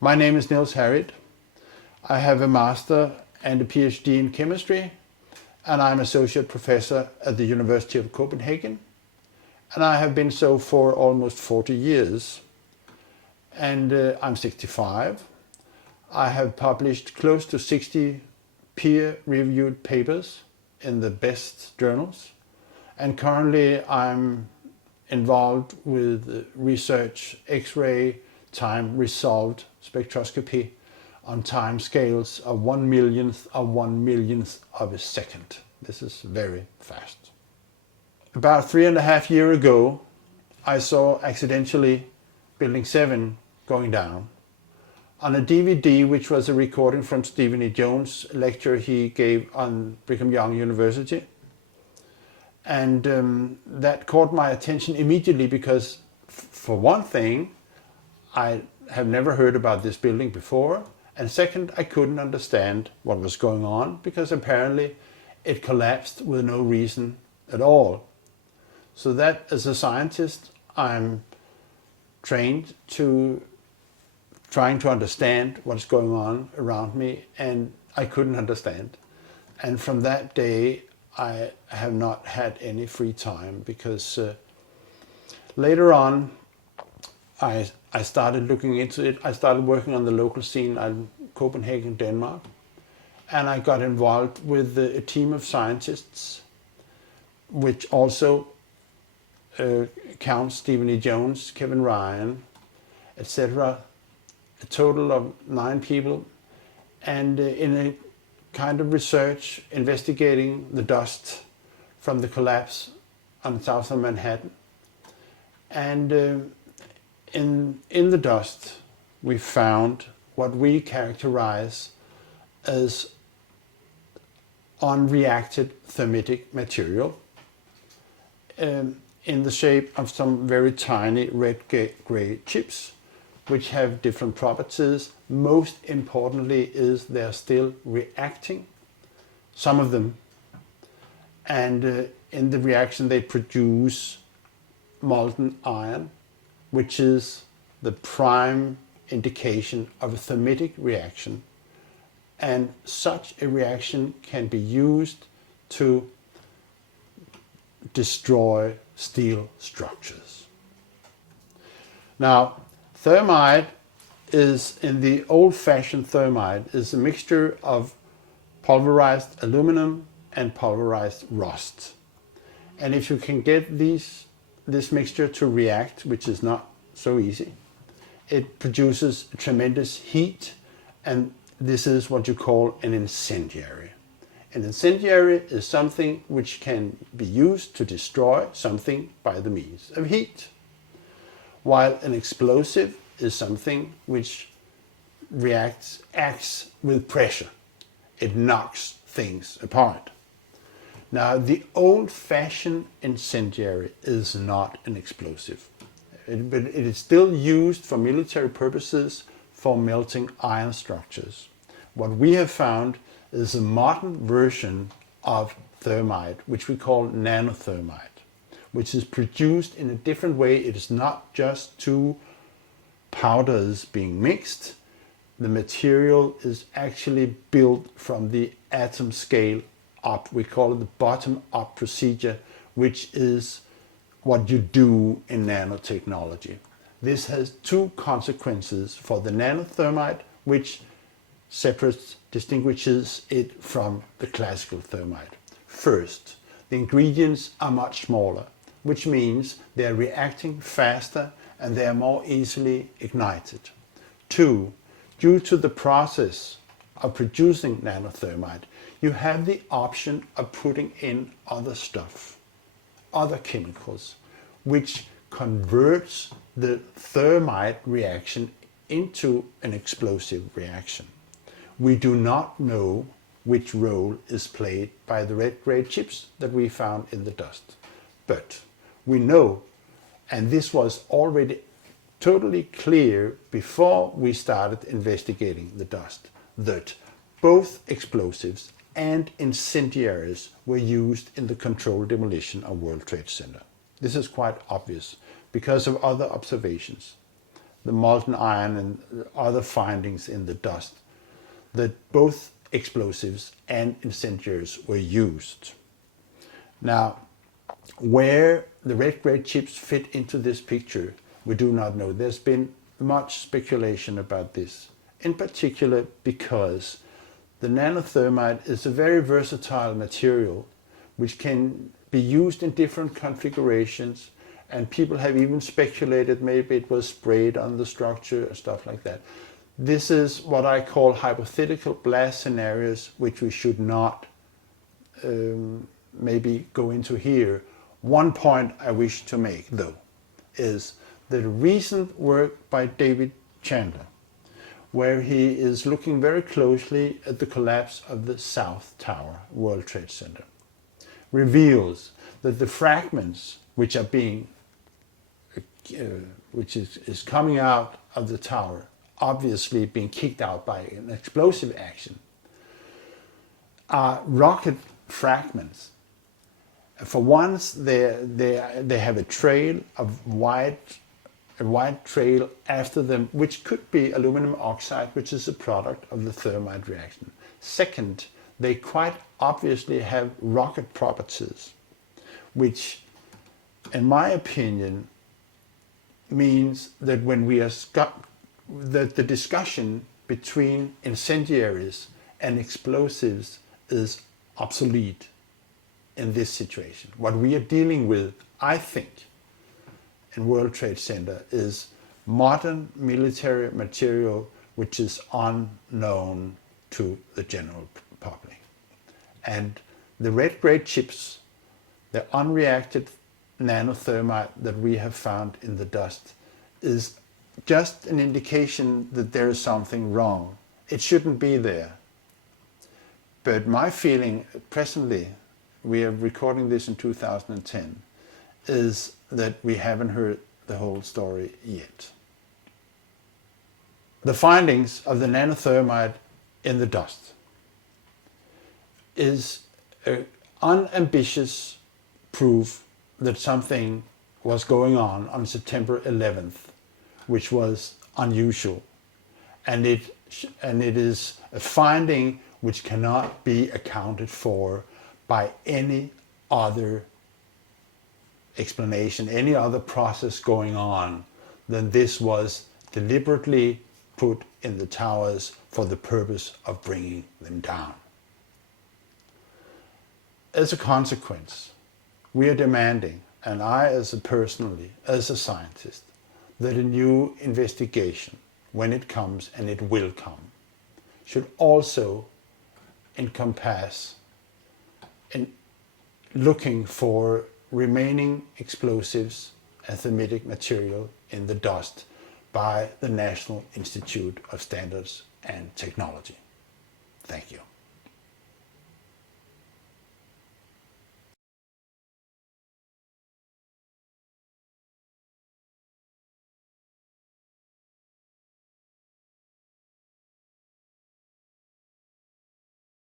My name is Niels Harrit. I have a master and a PhD in chemistry, and I'm associate professor at the University of Copenhagen, and I have been so for almost 40 years. And I'm 65. I have published close to 60 peer-reviewed papers in the best journals, and currently I'm involved with research X-ray time resolved spectroscopy on time scales of 1/1,000,000th of a second. This is very fast. About 3.5 years ago, I saw accidentally Building 7 going down on a DVD, which was a recording from Stephen E. Jones' lecture he gave on Brigham Young University. And that caught my attention immediately because, for one thing, I have never heard about this building before. And second, I couldn't understand what was going on because apparently it collapsed with no reason at all. So that, as a scientist, I'm trained to trying to understand what's going on around me, and I couldn't understand. And from that day, I have not had any free time because later on, I started looking into it. I started working on the local scene in Copenhagen, Denmark, and I got involved with a team of scientists, which also counts Stephen E. Jones, Kevin Ryan, etc. A total of 9 people, and in a kind of research investigating the dust from the collapse on south of Manhattan. And in the dust, we found what we characterize as unreacted thermitic material in the shape of some very tiny red-gray chips, which have different properties. Most importantly is they're still reacting, some of them, and in the reaction they produce molten iron, which is the prime indication of a thermitic reaction. And such a reaction can be used to destroy steel structures. Now, thermite is, in the old-fashioned thermite, is a mixture of pulverized aluminum and pulverized rust. And if you can get this mixture to react, which is not so easy, it produces tremendous heat, and this is what you call an incendiary. An incendiary is something which can be used to destroy something by the means of heat, while an explosive is something which acts with pressure. It knocks things apart. Now, the old-fashioned incendiary is not an explosive, but it is still used for military purposes for melting iron structures. What we have found is a modern version of thermite, which we call Nano Thermite, which is produced in a different way. It is not just 2 powders being mixed. The material is actually built from the atom scale up. We call it the bottom-up procedure, which is what you do in nanotechnology. This has 2 consequences for the nanothermite, which distinguishes it from the classical thermite. First, the ingredients are much smaller, which means they are reacting faster and they are more easily ignited. 2, due to the process of producing nanothermite, you have the option of putting in other stuff, other chemicals, which converts the thermite reaction into an explosive reaction. We do not know which role is played by the red-gray chips that we found in the dust. But we know, and this was already totally clear before we started investigating the dust, that both explosives and incendiaries were used in the controlled demolition of World Trade Center. This is quite obvious because of other observations. the molten iron and other findings in the dust, that both explosives and incendiaries were used. Now, where the red grade chips fit into this picture, we do not know. There's been much speculation about this, in particular because the Nano Thermite is a very versatile material which can be used in different configurations, and people have even speculated maybe it was sprayed on the structure and stuff like that. This is what I call hypothetical blast scenarios, which we should not maybe go into here. One point I wish to make, though, is the recent work by David Chandler, where he is looking very closely at the collapse of the South Tower World Trade Center, reveals that the fragments which are being, which is coming out of the tower, obviously being kicked out by an explosive action, are rocket fragments. For once, they have a trail of a white trail after them, which could be aluminum oxide, which is a product of the thermite reaction. Second, they quite obviously have rocket properties, which, in my opinion, means that when we are that the discussion between incendiaries and explosives is obsolete in this situation. What we are dealing with, I think, in World Trade Center is modern military material which is unknown to the general public. And the red grade chips, the unreacted nanothermite that we have found in the dust, is just an indication that there is something wrong. It shouldn't be there. But my feeling presently, we are recording this in 2010, is that we haven't heard the whole story yet. The findings of the nanothermite in the dust is an unambitious proof that something was going on September 11th, which was unusual. And it is a finding which cannot be accounted for by any other explanation, any other process going on than this was deliberately put in the towers for the purpose of bringing them down. As a consequence, we are demanding, and I as a scientist, that a new investigation, when it comes, and it will come, should also encompass in looking for remaining explosives and thermitic material in the dust by the National Institute of Standards and Technology. Thank you.